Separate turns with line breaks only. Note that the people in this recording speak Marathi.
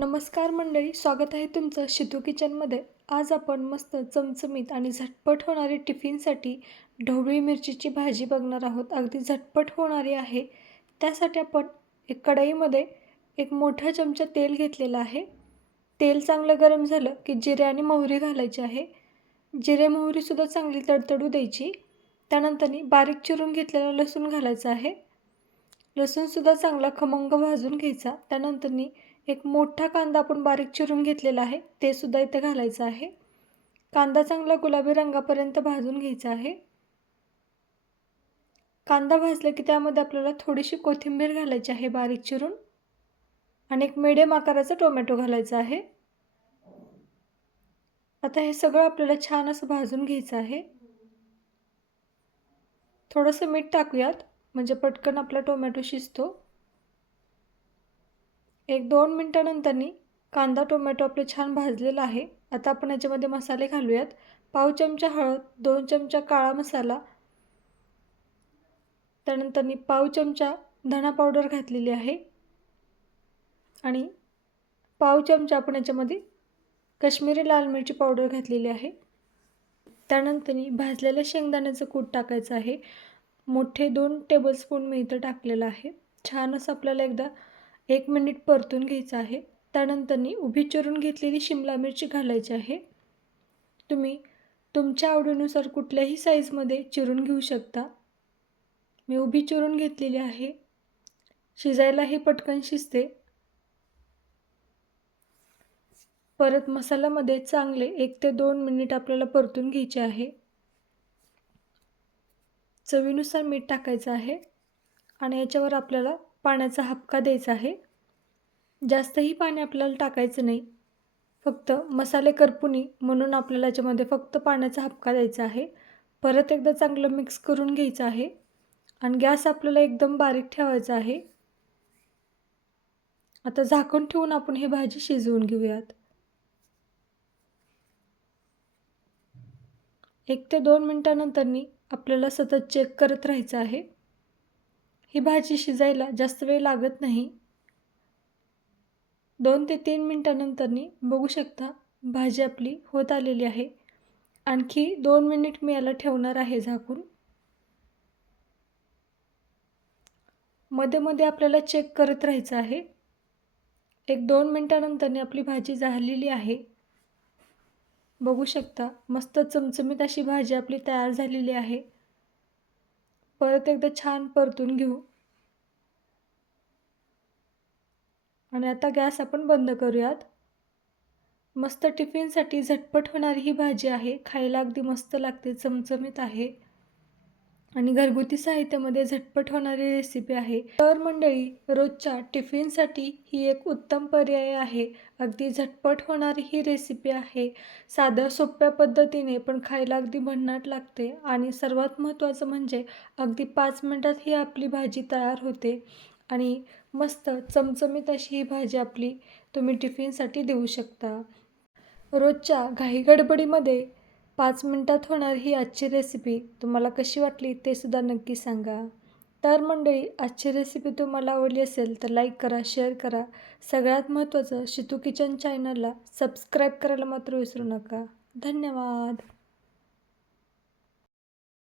नमस्कार मंडळी स्वागत आहे तुमचं शितू किचनमध्ये. आज आपण मस्त चमचमीत आणि झटपट होणारी टिफिनसाठी ढवळी मिरचीची भाजी बघणार आहोत. अगदी झटपट होणारी आहे. त्यासाठी आपण एक कढईमध्ये एक मोठा चमचा तेल घेतलेला आहे. तेल चांगलं गरम झालं की जिरे आणि मोहरी घालायची आहे. जिरे मोहरीसुद्धा चांगली तडतडू द्यायची. त्यानंतर बारीक चिरून घेतलेला लसूण घालायचा आहे. लसूणसुद्धा चांगला खमंग भाजून घ्यायचा. त्यानंतर एक मोठा कांदा आपण बारीक चिरून घेतलेला आहे ते सुद्धा इथं घालायचं आहे. कांदा चांगला गुलाबी रंगापर्यंत भाजून घ्यायचा आहे. कांदा भाजला की त्यामध्ये आपल्याला थोडीशी कोथिंबीर घालायची आहे बारीक चिरून आणि एक मिडियम आकाराचा टोमॅटो घालायचा आहे. आता हे सगळं आपल्याला छान असं भाजून घ्यायचं आहे. थोडंसं मीठ टाकूयात म्हणजे पटकन आपला टोमॅटो शिजतो. एक दोन मिनटानंतरनी कांदा टोमॅटो आपलं छान भाजलेला आहे. आता आपण याच्यामध्ये मसाले घालूयात. पाव चमचा हळद दोन चमचा काळा मसाला. त्यानंतरनी पाव चमचा धणा पावडर घातलेली आहे. आणि पाव चमचा आपण याच्यामध्ये कश्मीरी लाल मिरची पावडर घातलेली आहे. त्यानंतर भाजलेल्या शेंगदाण्याचं कूट टाकायचं आहे. मोठे दोन टेबलस्पून मी इथं टाकलेलं आहे. छान असं आपल्याला एकदा एक मिनिट परतून घ्यायचं आहे. त्यानंतरनी उभी चिरून घेतलेली शिमला मिरची घालायची आहे. तुम्ही तुमच्या आवडीनुसार कुठल्याही साईजमध्ये चिरून घेऊ शकता. मी उभी चिरून घेतलेली आहे. शिजायलाही पटकन शिजते. परत मसाल्यामध्ये चांगले एक ते दोन मिनिट आपल्याला परतून घ्यायचे आहे. चवीनुसार मीठ टाकायचं आहे. आणि याच्यावर आपल्याला पाण्याचा हपका द्यायचा आहे. जास्तही पाणी आपल्याला टाकायचं नाही. फक्त मसाले करपुनी म्हणून आपल्याला याच्यामध्ये फक्त पाण्याचा हपका द्यायचा आहे. परत एकदा चांगलं मिक्स करून घ्यायचं आहे. आणि गॅस आपल्याला एकदम बारीक ठेवायचा आहे. आता झाकण ठेवून आपण ही भाजी शिजवून घेऊयात. एक ते दोन मिनटानंतरनी आपल्याला सतत चेक करत राहायचं आहे. ही भाजी शिजायला जास्त वेळ लागत नाही. दोन ते तीन मिनटानंतरनी बघू शकता भाजी आपली होत आलेली आहे. आणखी दोन मिनिट मी याला ठेवणार आहे झाकून. मध्ये मध्ये आपल्याला चेक करत राहायचं आहे. एक दोन मिनटानंतरनी आपली भाजी झालेली आहे. बघू शकता मस्त चमचमीत अशी भाजी आपली तयार झालेली आहे. परत एकदा छान परतून घेऊ. आणि आता गॅस आपण बंद करूयात. मस्त टिफिनसाठी झटपट होणारी ही भाजी आहे. खायला अगदी मस्त लागते चमचमीत आहे. आणि घरगुती साहित्यामध्ये झटपट होणारी रेसिपी आहे. तर मंडळी रोजच्या टिफिनसाठी ही एक उत्तम पर्याय आहे. अगदी झटपट होणारी ही रेसिपी आहे. साध्या सोप्या पद्धतीने पण खायला अगदी भन्नाट लागते. आणि सर्वात महत्त्वाचं म्हणजे अगदी पाच मिनटात ही आपली भाजी तयार होते. आणि मस्त चमचमीत अशी ही भाजी आपली तुम्ही टिफिनसाठी देऊ शकता. रोजच्या घाईगडबडीमध्ये पाच मिनटात होणार ही आजची रेसिपी तुम्हाला कशी वाटली ते सुद्धा नक्की सांगा. तर मंडळी आजची रेसिपी तुम्हाला आवडली असेल तर लाईक करा शेअर करा. सगळ्यात महत्त्वाचं शितू किचन चॅनलला सबस्क्राईब करायला मात्र विसरू नका. धन्यवाद.